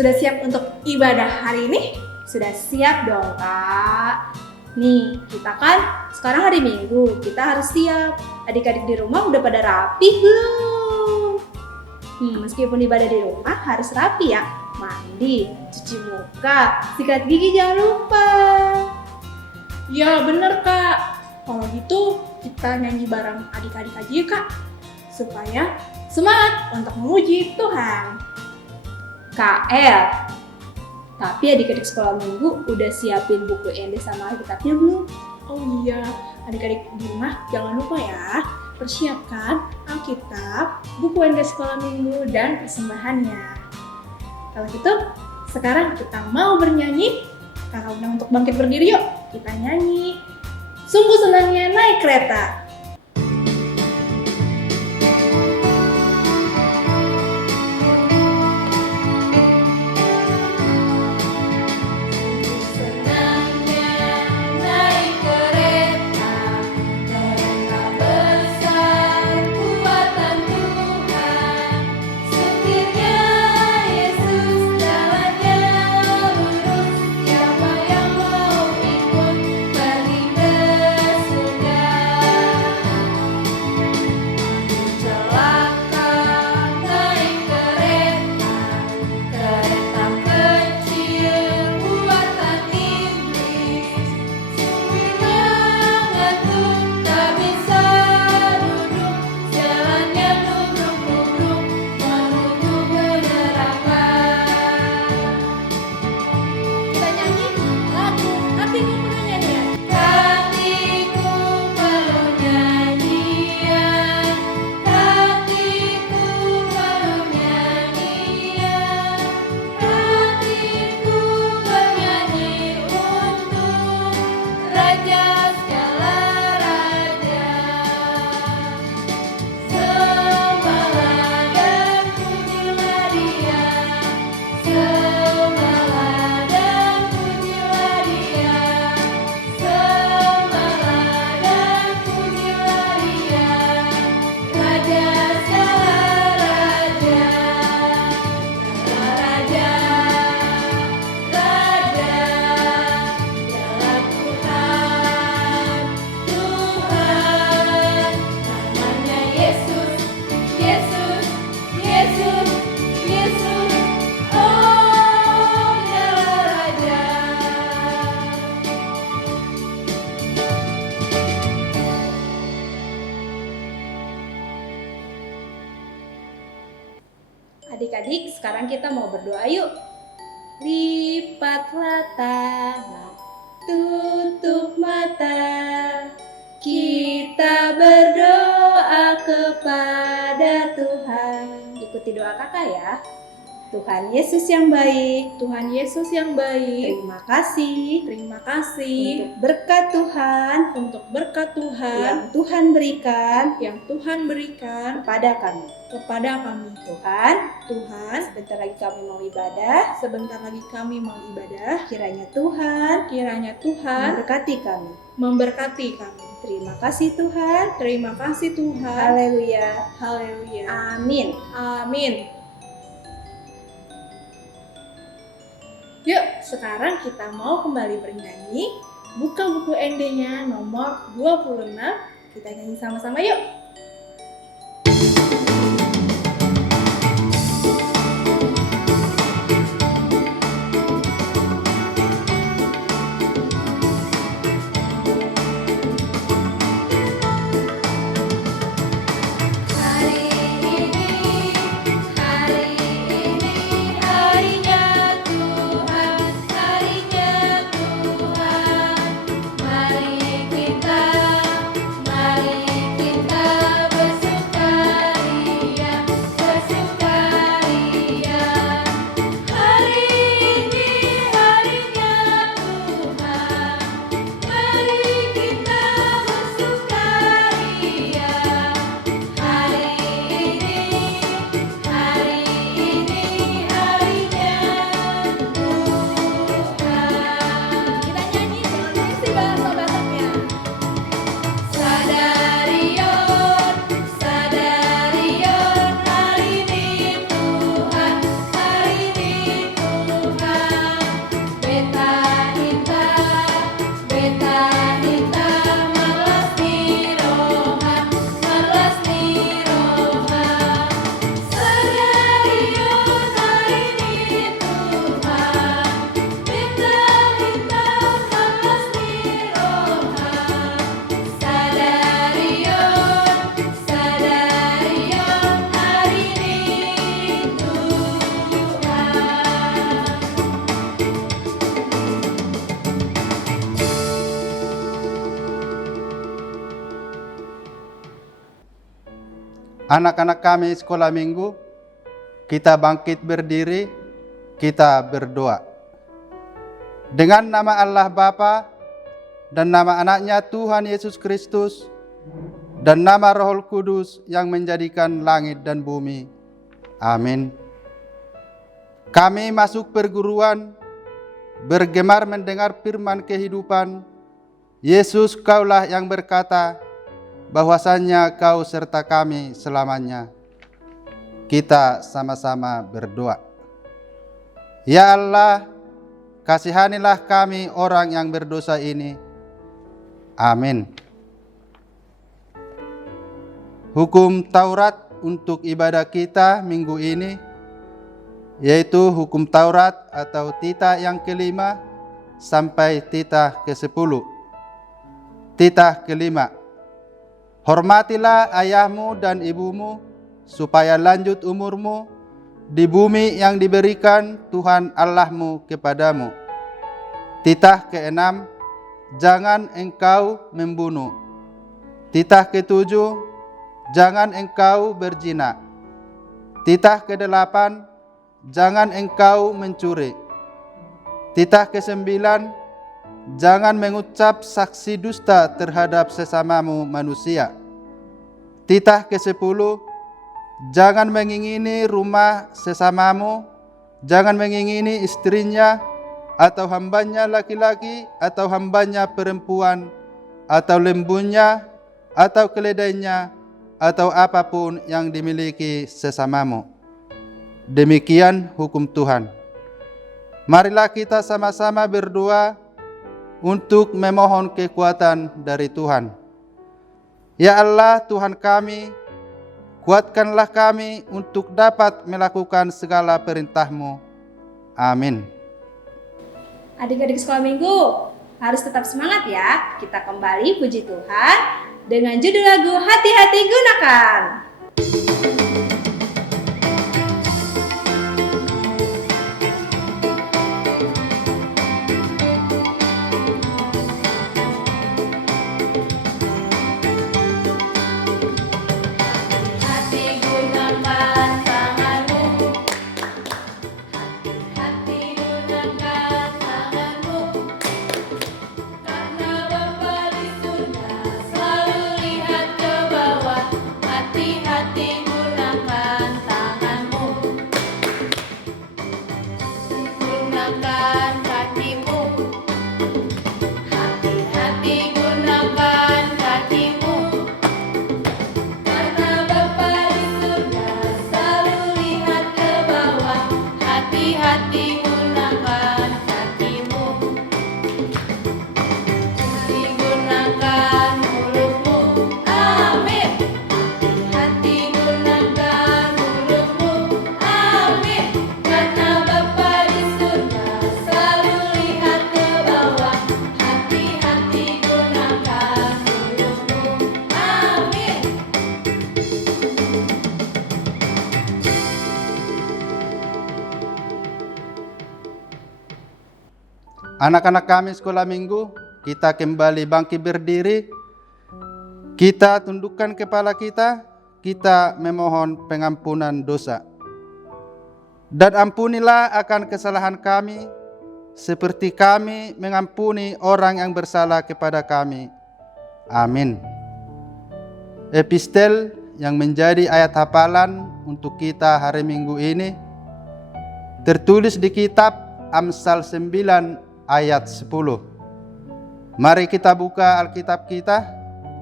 Sudah siap untuk ibadah hari ini? Sudah siap dong, Kak. Nih, kita kan sekarang hari Minggu, kita harus siap. Adik-adik di rumah udah pada rapi belum? Meskipun ibadah di rumah harus rapi ya. Mandi, cuci muka, sikat gigi jangan lupa. Ya bener Kak. Kalau gitu kita nyanyi bareng adik-adik aja ya Kak. Supaya semangat untuk memuji Tuhan. KL. Tapi adik-adik sekolah minggu udah siapin buku ND sama Alkitabnya belum? Oh iya, adik-adik di rumah jangan lupa ya. Persiapkan Alkitab, buku ND sekolah minggu, dan persembahannya. Kalau gitu, sekarang kita mau bernyanyi. Kakak undang untuk bangkit berdiri yuk. Kita nyanyi. Sungguh senangnya naik kereta. Adik-adik, sekarang kita mau berdoa yuk. Lipatlah tangan, tutup mata. Kita berdoa kepada Tuhan. Ikuti doa kakak ya. Tuhan Yesus yang baik, Tuhan Yesus yang baik, terima kasih terima kasih untuk berkat Tuhan untuk berkat Tuhan yang Tuhan berikan kepada kami. Tuhan, Sebentar lagi kami mau ibadah. sebentar lagi kami mau ibadah. Kiranya Tuhan Kiranya Tuhan memberkati kami. memberkati kami. Terima kasih Tuhan. Terima kasih Tuhan. Haleluya. Haleluya. Amin. Amin. Yuk, sekarang kita mau kembali bernyanyi. Buka buku ND-nya nomor 26. Kita nyanyi sama-sama yuk. Mari kita Anak-anak kami sekolah minggu, kita bangkit berdiri, kita berdoa. Dengan nama Allah Bapa dan nama anaknya Tuhan Yesus Kristus dan nama Roh Kudus yang menjadikan langit dan bumi. Amin. Kami masuk perguruan, bergemar mendengar firman kehidupan. Yesus, Kaulah yang berkata bahwasannya Kau serta kami selamanya. Kita sama-sama berdoa. Ya Allah, kasihanilah kami orang yang berdosa ini. Amin. Hukum Taurat untuk ibadah kita minggu ini, yaitu hukum Taurat atau titah yang kelima sampai titah ke-10. Titah kelima, hormatilah ayahmu dan ibumu, supaya lanjut umurmu di bumi yang diberikan Tuhan Allahmu kepadamu. Titah ke-6, jangan engkau membunuh. Titah ke-7, jangan engkau berzina. Titah ke-8, jangan engkau mencuri. Titah ke-9, jangan mengucap saksi dusta terhadap sesamamu manusia. Titah ke-10, jangan mengingini rumah sesamamu, jangan mengingini istrinya, atau hambanya laki-laki, atau hambanya perempuan, atau lembunya, atau keledainya, atau apapun yang dimiliki sesamamu. Demikian hukum Tuhan. Marilah kita sama-sama berdoa untuk memohon kekuatan dari Tuhan. Ya Allah, Tuhan kami, kuatkanlah kami untuk dapat melakukan segala perintah-Mu. Amin. Adik-adik sekolah minggu, harus tetap semangat ya. Kita kembali puji Tuhan dengan judul lagu Hati-hati Gunakan. Anak-anak kami sekolah minggu, kita kembali bangkit berdiri. Kita tundukkan kepala kita, kita memohon pengampunan dosa. Dan ampunilah akan kesalahan kami, seperti kami mengampuni orang yang bersalah kepada kami. Amin. Epistel yang menjadi ayat hafalan untuk kita hari Minggu ini tertulis di kitab Amsal 9 ayat 10. Mari kita buka Alkitab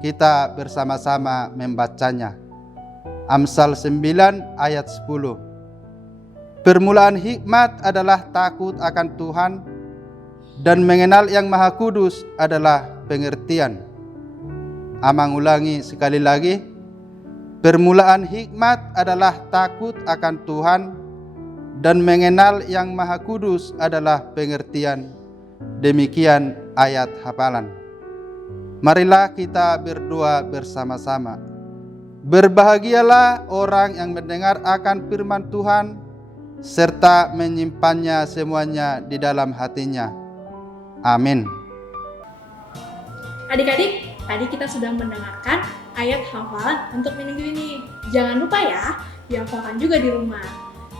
kita bersama-sama membacanya. Amsal 9 ayat 10. Permulaan hikmat adalah takut akan Tuhan, dan mengenal Yang Maha Kudus adalah pengertian. Amang ulangi sekali lagi. Permulaan hikmat adalah takut akan Tuhan, dan mengenal Yang Maha Kudus adalah pengertian. Demikian ayat hafalan. Marilah kita berdoa bersama-sama. Berbahagialah orang yang mendengar akan firman Tuhan, serta menyimpannya semuanya di dalam hatinya. Amin. Adik-adik, tadi kita sudah mendengarkan ayat hafalan untuk minggu ini. Jangan lupa ya, dihafalkan juga di rumah.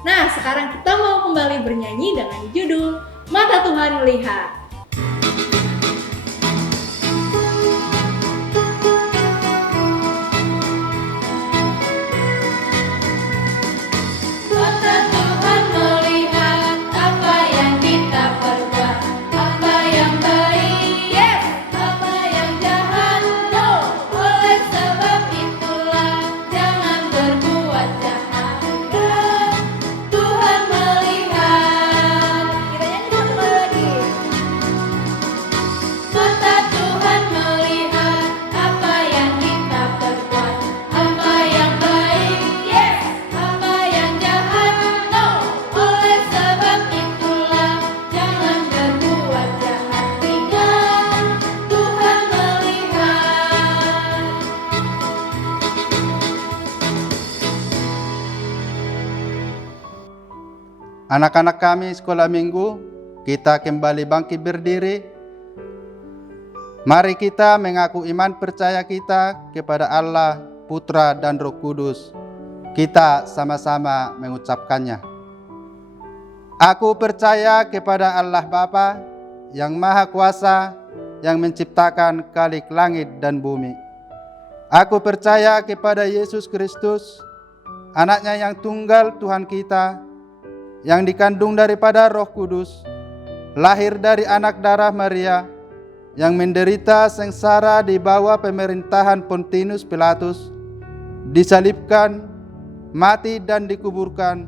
Nah, sekarang kita mau kembali bernyanyi dengan judul Mata Tuhan Melihat. Anak-anak kami sekolah minggu, kita kembali bangkit berdiri. Mari kita mengaku iman percaya kita kepada Allah, Putra dan Roh Kudus. Kita sama-sama mengucapkannya. Aku percaya kepada Allah Bapa yang Maha Kuasa, yang menciptakan khalik langit dan bumi. Aku percaya kepada Yesus Kristus, Anaknya yang tunggal Tuhan kita, yang dikandung daripada Roh Kudus, lahir dari anak darah Maria, yang menderita sengsara di bawah pemerintahan Pontius Pilatus, disalibkan, mati dan dikuburkan,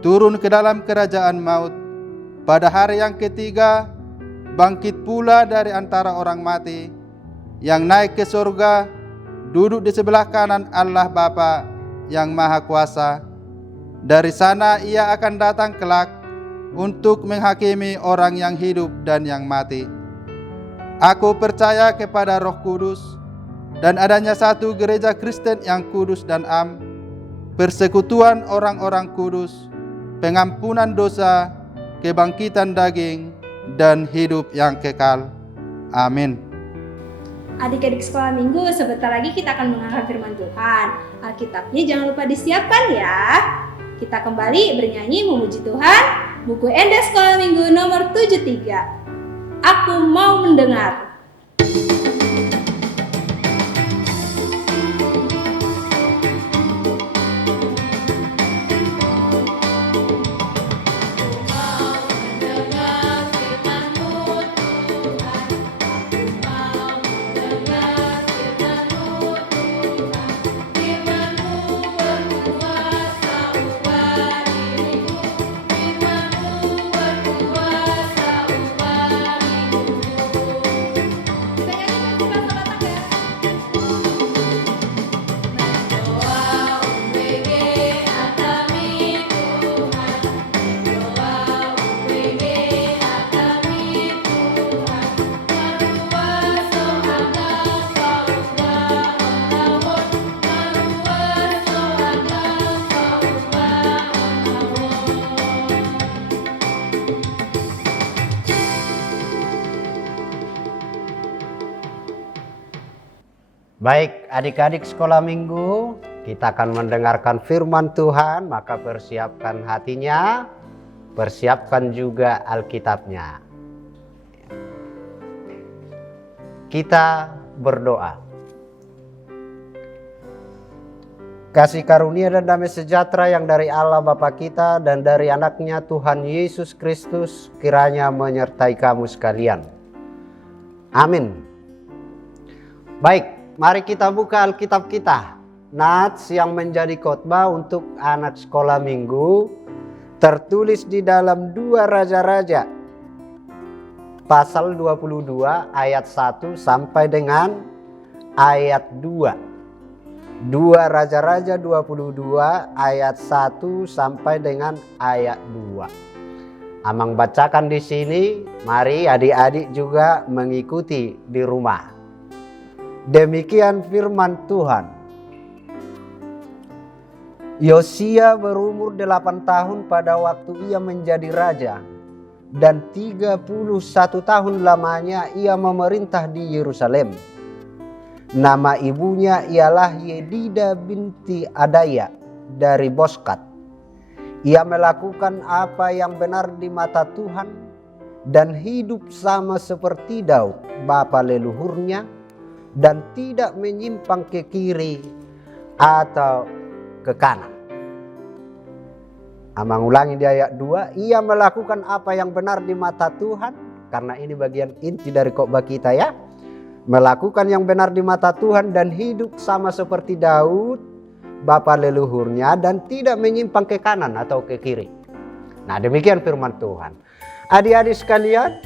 turun ke dalam kerajaan maut, pada hari yang ketiga bangkit pula dari antara orang mati, yang naik ke surga, duduk di sebelah kanan Allah Bapa yang Maha Kuasa. Dari sana ia akan datang kelak untuk menghakimi orang yang hidup dan yang mati. Aku percaya kepada Roh Kudus dan adanya satu gereja Kristen yang kudus dan am, persekutuan orang-orang kudus, pengampunan dosa, kebangkitan daging, dan hidup yang kekal. Amin. Adik-adik sekolah minggu, sebentar lagi kita akan mendengarkan firman Tuhan. Alkitabnya jangan lupa disiapkan ya. Kita kembali bernyanyi memuji Tuhan, buku Enda Sekolah Minggu nomor 73. Aku mau mendengar. Baik, adik-adik sekolah minggu, kita akan mendengarkan firman Tuhan, maka persiapkan hatinya, persiapkan juga Alkitabnya. Kita berdoa. Kasih karunia dan damai sejahtera yang dari Allah Bapa kita dan dari anaknya Tuhan Yesus Kristus kiranya menyertai kamu sekalian. Amin. Baik. Mari kita buka Alkitab kita. Nats yang menjadi khotbah untuk anak sekolah minggu tertulis di dalam 2 Raja-Raja pasal 22 ayat 1 sampai dengan ayat 2. 2 Raja-Raja 22 ayat 1 sampai dengan ayat 2. Amang bacakan di sini, mari adik-adik juga mengikuti di rumah. Demikian firman Tuhan. Yosia berumur 8 tahun pada waktu ia menjadi raja, dan 31 tahun lamanya ia memerintah di Yerusalem. Nama ibunya ialah Yedida binti Adaya dari Boskat. Ia melakukan apa yang benar di mata Tuhan dan hidup sama seperti Daud, bapa leluhurnya, dan tidak menyimpang ke kiri atau ke kanan. Amang ulangi di ayat 2, ia melakukan apa yang benar di mata Tuhan, karena ini bagian inti dari khotbah kita ya. Melakukan yang benar di mata Tuhan dan hidup sama seperti Daud, bapa leluhurnya, dan tidak menyimpang ke kanan atau ke kiri. Nah, demikian firman Tuhan. Adik-adik sekalian,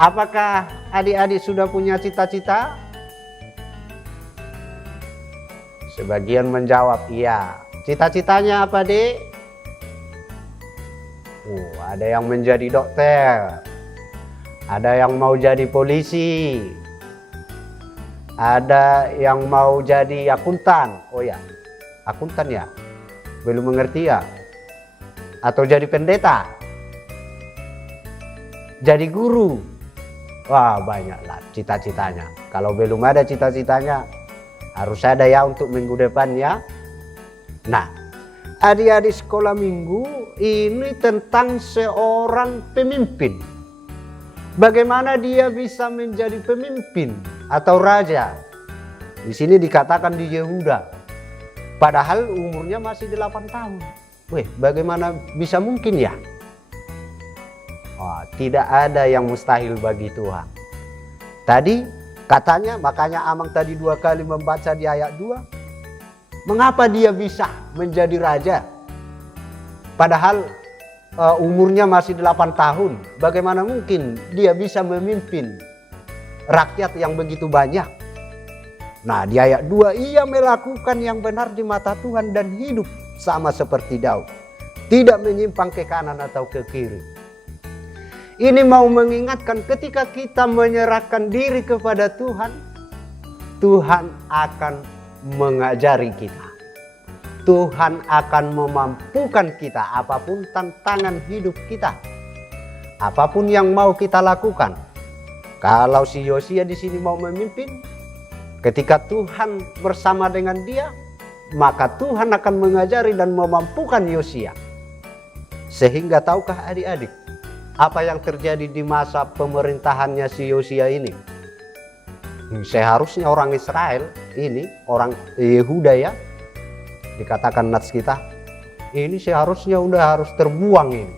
apakah adik-adik sudah punya cita-cita? Sebagian menjawab iya. Cita-citanya apa, Dek? Ada yang menjadi dokter, ada yang mau jadi polisi, ada yang mau jadi akuntan. Oh ya, akuntan ya? Belum mengerti ya? Atau jadi pendeta? Jadi guru? Wah, banyaklah cita-citanya. Kalau belum ada cita-citanya, harus ada ya untuk minggu depan ya. Nah, adik-adik sekolah minggu ini tentang seorang pemimpin. Bagaimana dia bisa menjadi pemimpin atau raja? Di sini dikatakan di Yehuda. Padahal umurnya masih 8 tahun. Bagaimana bisa mungkin ya? Tidak ada yang mustahil bagi Tuhan. Tadi katanya, makanya Amang tadi 2 kali membaca di ayat 2. Mengapa dia bisa menjadi raja? Padahal umurnya masih 8 tahun. Bagaimana mungkin dia bisa memimpin rakyat yang begitu banyak? Nah, di ayat 2, ia melakukan yang benar di mata Tuhan dan hidup sama seperti Daud, tidak menyimpang ke kanan atau ke kiri. Ini mau mengingatkan ketika kita menyerahkan diri kepada Tuhan, Tuhan akan mengajari kita. Tuhan akan memampukan kita apapun tantangan hidup kita. Apapun yang mau kita lakukan. Kalau si Yosia di sini mau memimpin, ketika Tuhan bersama dengan dia, maka Tuhan akan mengajari dan memampukan Yosia. Sehingga tahukah adik-adik, apa yang terjadi di masa pemerintahannya si Yosia ini? Seharusnya orang Israel ini, orang Yehuda ya, dikatakan nats kita, ini seharusnya udah harus terbuang ini.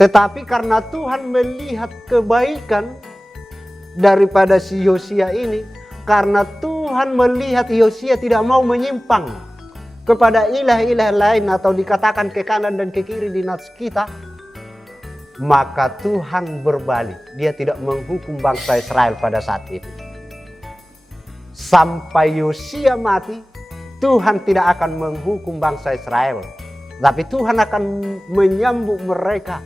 Tetapi karena Tuhan melihat kebaikan daripada si Yosia ini, karena Tuhan melihat Yosia tidak mau menyimpang kepada ilah-ilah lain atau dikatakan ke kanan dan ke kiri di nats kita, maka Tuhan berbalik. Dia tidak menghukum bangsa Israel pada saat itu. Sampai Yosia mati, Tuhan tidak akan menghukum bangsa Israel. Tapi Tuhan akan menyambut mereka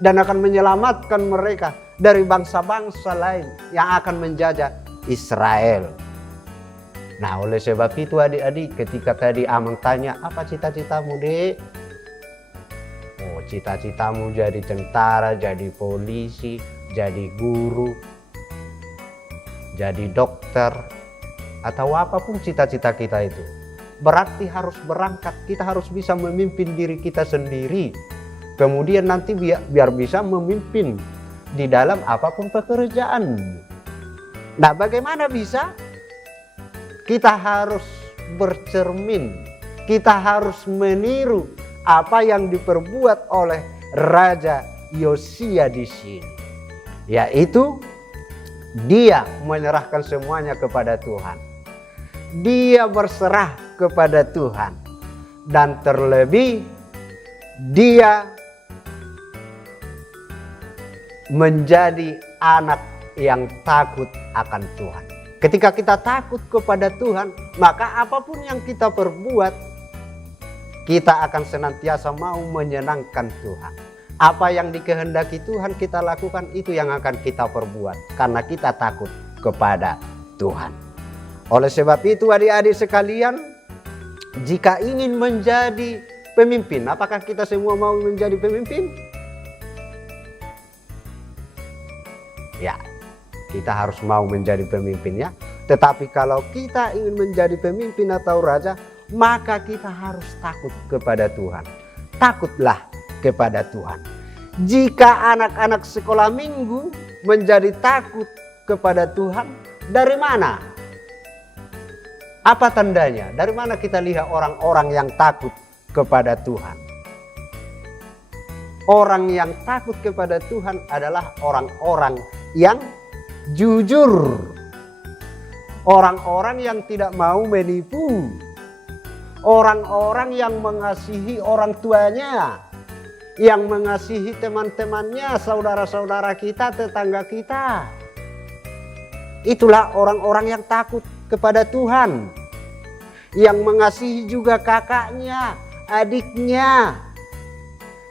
dan akan menyelamatkan mereka dari bangsa-bangsa lain yang akan menjajah Israel. Nah, oleh sebab itu adik-adik, ketika tadi Amang tanya, apa cita-citamu, Dek? Oh, cita-citamu jadi tentara, jadi polisi, jadi guru, jadi dokter, atau apapun cita-cita kita itu. Berarti harus berangkat, kita harus bisa memimpin diri kita sendiri. Kemudian nanti biar bisa memimpin di dalam apapun pekerjaan. Nah, bagaimana bisa? Kita harus bercermin, kita harus meniru apa yang diperbuat oleh Raja Yosia di sini. Yaitu dia menyerahkan semuanya kepada Tuhan. Dia berserah kepada Tuhan. Dan terlebih dia menjadi anak yang takut akan Tuhan. Ketika kita takut kepada Tuhan, maka apapun yang kita perbuat, kita akan senantiasa mau menyenangkan Tuhan. Apa yang dikehendaki Tuhan kita lakukan, itu yang akan kita perbuat. Karena kita takut kepada Tuhan. Oleh sebab itu adik-adik sekalian, jika ingin menjadi pemimpin, apakah kita semua mau menjadi pemimpin? Ya, kita harus mau menjadi pemimpinnya. Tetapi kalau kita ingin menjadi pemimpin atau raja, maka kita harus takut kepada Tuhan. Takutlah kepada Tuhan. Jika anak-anak sekolah minggu menjadi takut kepada Tuhan, dari mana? Apa tandanya? Dari mana kita lihat orang-orang yang takut kepada Tuhan? Orang yang takut kepada Tuhan adalah orang-orang yang jujur. Orang-orang yang tidak mau menipu. Orang-orang yang mengasihi orang tuanya. Yang mengasihi teman-temannya, saudara-saudara kita, tetangga kita. Itulah orang-orang yang takut kepada Tuhan. Yang mengasihi juga kakaknya, adiknya.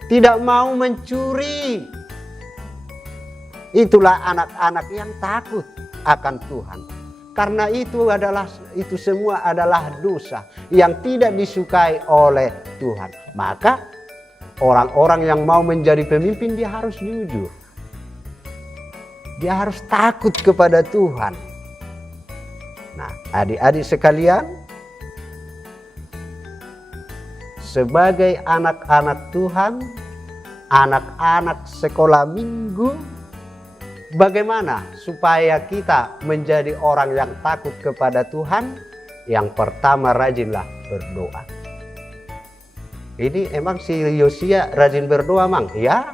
Tidak mau mencuri. Itulah anak-anak yang takut akan Tuhan. Karena itu semua adalah dosa yang tidak disukai oleh Tuhan. Maka orang-orang yang mau menjadi pemimpin, dia harus jujur. Dia harus takut kepada Tuhan. Nah, adik-adik sekalian, sebagai anak-anak Tuhan, anak-anak sekolah minggu, bagaimana supaya kita menjadi orang yang takut kepada Tuhan? Yang pertama, rajinlah berdoa. Ini emang si Yosia rajin berdoa, Mang? Ya.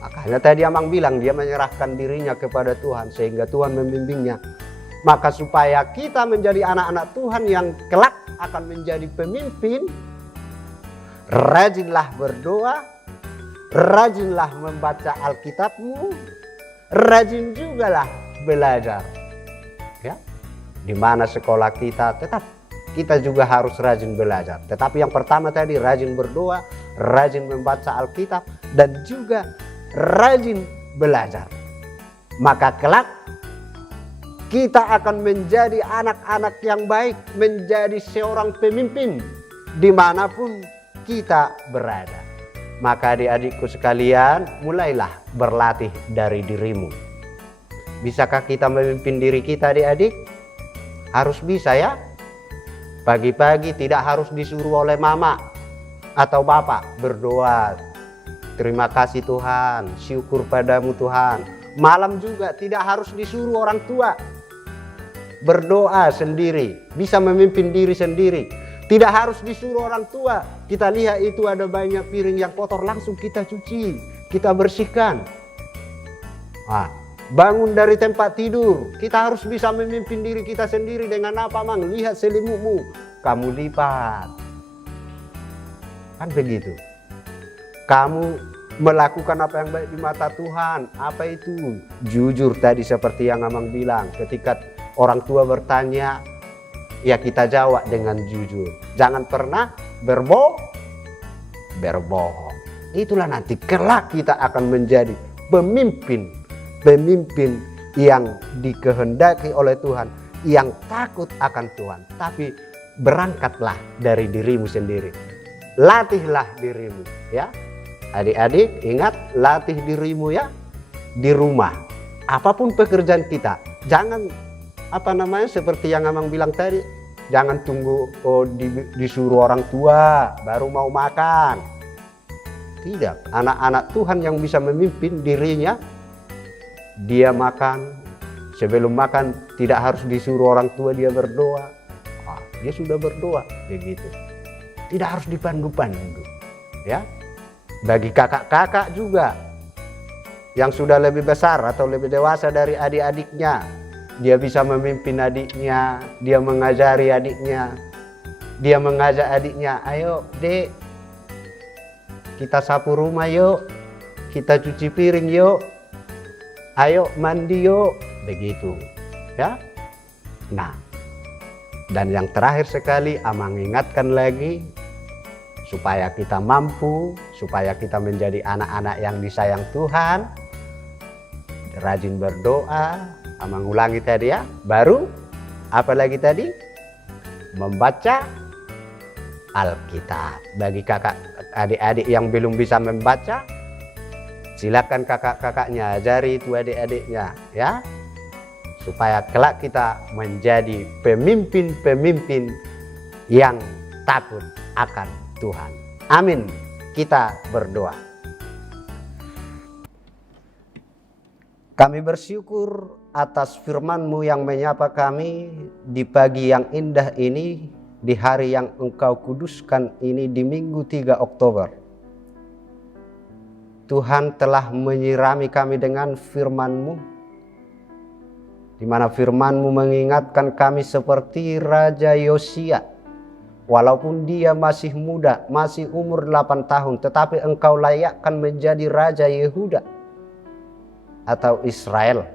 Makanya tadi Amang bilang dia menyerahkan dirinya kepada Tuhan sehingga Tuhan membimbingnya. Maka supaya kita menjadi anak-anak Tuhan yang kelak akan menjadi pemimpin, rajinlah berdoa, rajinlah membaca Alkitabmu, rajin jugalah belajar. Ya, di mana sekolah kita, tetap kita juga harus rajin belajar. Tetapi yang pertama tadi, rajin berdoa, rajin membaca Alkitab, dan juga rajin belajar. Maka kelak kita akan menjadi anak-anak yang baik, menjadi seorang pemimpin dimanapun kita berada. Maka adik-adikku sekalian, mulailah berlatih dari dirimu. Bisakah kita memimpin diri kita, adik-adik? Harus bisa ya. Pagi-pagi tidak harus disuruh oleh mama atau bapak berdoa. Terima kasih Tuhan, syukur padamu Tuhan. Malam juga tidak harus disuruh orang tua. Berdoa sendiri, bisa memimpin diri sendiri. Tidak harus disuruh orang tua. Kita lihat itu ada banyak piring yang kotor, langsung kita cuci, kita bersihkan. Nah, bangun dari tempat tidur, kita harus bisa memimpin diri kita sendiri dengan apa, Mang? Lihat selimutmu, kamu lipat. Kan begitu. Kamu melakukan apa yang baik di mata Tuhan. Apa itu? Jujur tadi seperti yang Amang bilang. Ketika orang tua bertanya, ya kita jawab dengan jujur. Jangan pernah berbohong. Itulah nanti kelak kita akan menjadi pemimpin yang dikehendaki oleh Tuhan, yang takut akan Tuhan. Tapi berangkatlah dari dirimu sendiri. Latihlah dirimu, ya. Adik-adik ingat, latih dirimu ya di rumah. Apapun pekerjaan kita, jangan seperti yang Amang bilang tadi, jangan tunggu disuruh orang tua baru mau makan. Tidak, anak-anak Tuhan yang bisa memimpin dirinya, dia makan, sebelum makan tidak harus disuruh orang tua dia berdoa. Dia sudah berdoa, begitu. Tidak harus dipandu-pandu, ya. Bagi kakak-kakak juga yang sudah lebih besar atau lebih dewasa dari adik-adiknya, dia bisa memimpin adiknya, dia mengajari adiknya, dia mengajak adiknya, ayo dek, kita sapu rumah yuk, kita cuci piring yuk, ayo mandi yuk, begitu, ya. Nah, dan yang terakhir sekali, Amang ingatkan lagi, supaya kita mampu, supaya kita menjadi anak-anak yang disayang Tuhan, rajin berdoa, Amang ulangi tadi ya, baru apa lagi tadi? Membaca Alkitab. Bagi kakak adik-adik yang belum bisa membaca, Silakan kakak-kakaknya ajari itu adik-adiknya ya, supaya kelak kita menjadi pemimpin-pemimpin yang takut akan Tuhan. Amin. Kita berdoa. Kami bersyukur atas firman-Mu yang menyapa kami di pagi yang indah ini, di hari yang Engkau kuduskan ini, di Minggu 3 Oktober. Tuhan telah menyirami kami dengan firman-Mu, di mana firman-Mu mengingatkan kami seperti Raja Yosia. Walaupun dia masih muda, masih umur 8 tahun, tetapi Engkau layakkan menjadi Raja Yehuda atau Israel.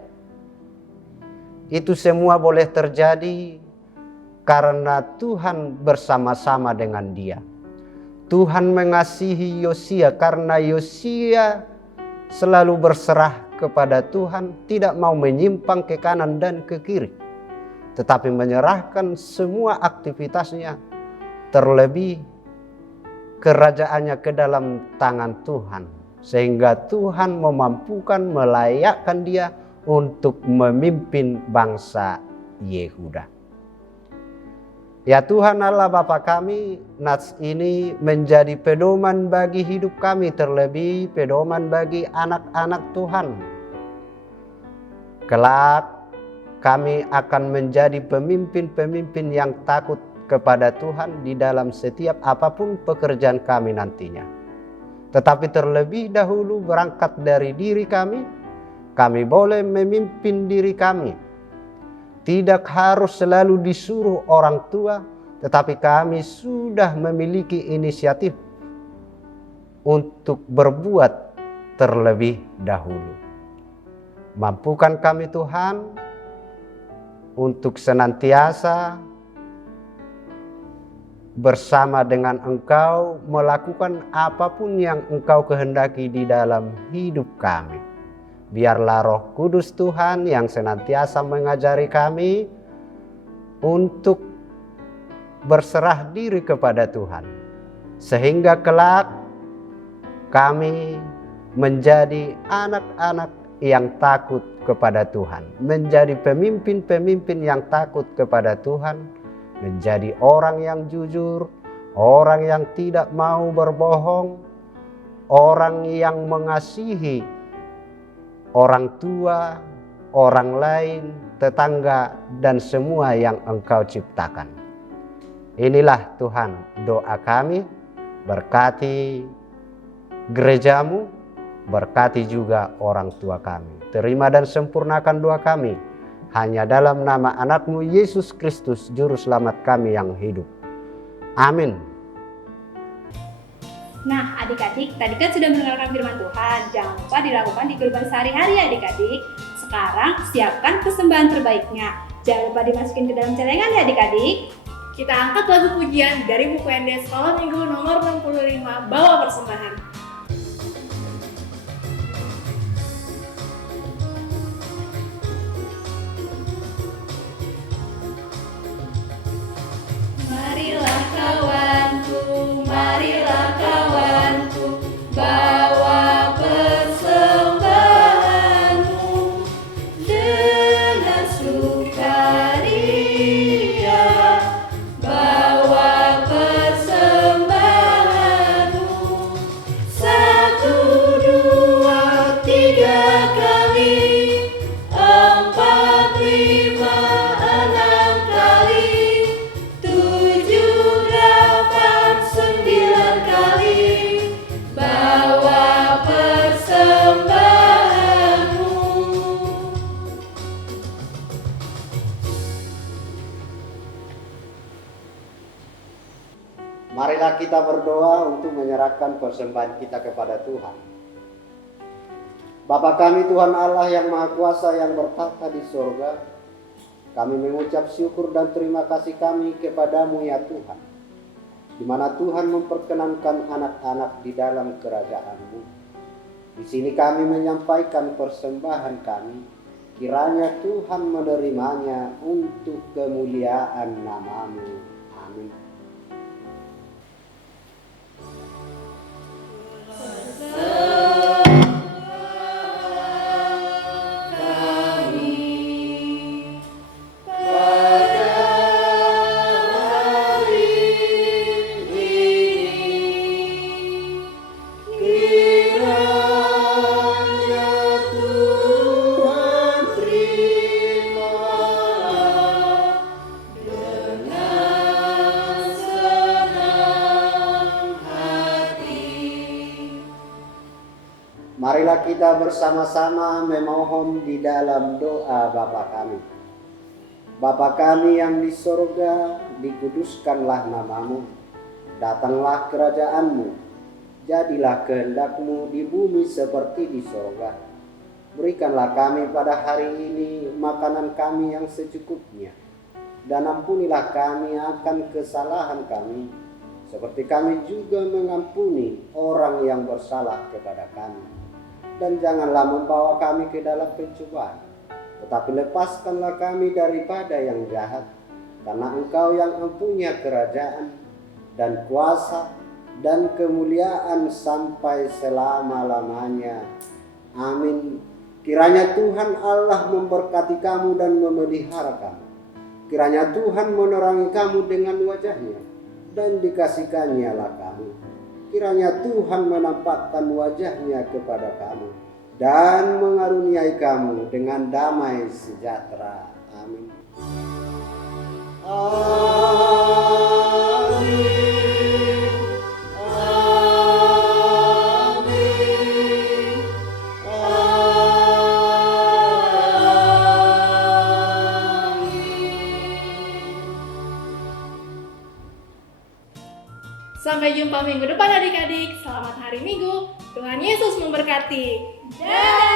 Itu semua boleh terjadi karena Tuhan bersama-sama dengan dia. Tuhan mengasihi Yosia karena Yosia selalu berserah kepada Tuhan, tidak mau menyimpang ke kanan dan ke kiri, tetapi menyerahkan semua aktivitasnya, terlebih kerajaannya, ke dalam tangan Tuhan. Sehingga Tuhan memampukan, melayakkan dia untuk memimpin bangsa Yehuda. Ya Tuhan Allah Bapa kami, nats ini menjadi pedoman bagi hidup kami, terlebih pedoman bagi anak-anak Tuhan. Kelak kami akan menjadi pemimpin-pemimpin yang takut kepada Tuhan di dalam setiap apapun pekerjaan kami nantinya. Tetapi terlebih dahulu berangkat dari diri kami boleh memimpin diri kami. Tidak harus selalu disuruh orang tua, tetapi kami sudah memiliki inisiatif untuk berbuat terlebih dahulu. Mampukan kami Tuhan untuk senantiasa bersama dengan Engkau melakukan apapun yang Engkau kehendaki di dalam hidup kami. Biarlah Roh Kudus Tuhan yang senantiasa mengajari kami untuk berserah diri kepada Tuhan, sehingga kelak kami menjadi anak-anak yang takut kepada Tuhan, menjadi pemimpin-pemimpin yang takut kepada Tuhan, menjadi orang yang jujur, orang yang tidak mau berbohong, orang yang mengasihi orang tua, orang lain, tetangga, dan semua yang Engkau ciptakan. Inilah Tuhan doa kami, berkati gerejamu, berkati juga orang tua kami. Terima dan sempurnakan doa kami, hanya dalam nama anak-Mu Yesus Kristus, Juru Selamat kami yang hidup. Amin. Nah adik-adik, tadi kan sudah mendengarkan firman Tuhan. Jangan lupa dilakukan di kehidupan sehari-hari ya adik-adik. Sekarang siapkan persembahan terbaiknya. Jangan lupa dimasukin ke dalam celengan ya adik-adik. Kita angkat lagu pujian dari buku ND Sekolah Minggu nomor 65, Bawa Persembahan. Marilah kawanku, marilah kawanku, bawa persembahanmu dengan sukaria. Bawa persembahanmu, 1, 2, 3 kali, 4, 5, 6 kali, 7, 8, 9 kali. Bawa persembahanmu. Marilah kita berdoa untuk menyerahkan persembahan kita kepada Tuhan. Bapa kami Tuhan Allah yang Maha Kuasa yang bertata di surga, kami mengucap syukur dan terima kasih kami kepadamu ya Tuhan, di mana Tuhan memperkenankan anak-anak di dalam kerajaan-Mu. Di sini kami menyampaikan persembahan kami, kiranya Tuhan menerimanya untuk kemuliaan nama-Mu. Amin. Marilah kita bersama-sama memohon di dalam doa Bapa kami. Bapa kami yang di sorga, dikuduskanlah namamu. Datanglah kerajaanmu. Jadilah kehendak-Mu di bumi seperti di sorga. Berikanlah kami pada hari ini makanan kami yang secukupnya. Dan ampunilah kami akan kesalahan kami, seperti kami juga mengampuni orang yang bersalah kepada kami. Dan janganlah membawa kami ke dalam pencobaan, tetapi lepaskanlah kami daripada yang jahat. Karena Engkau yang mempunyai kerajaan dan kuasa dan kemuliaan sampai selama-lamanya. Amin. Kiranya Tuhan Allah memberkati kamu dan memelihara kamu. Kiranya Tuhan menerangi kamu dengan wajah-Nya dan dikasihkannya lah kamu. Kiranya Tuhan menampakkan wajah-Nya kepada kamu dan mengaruniai kamu dengan damai sejahtera. Amin. Amin. Sampai jumpa minggu depan adik-adik. Selamat hari Minggu. Tuhan Yesus memberkati. Dadah!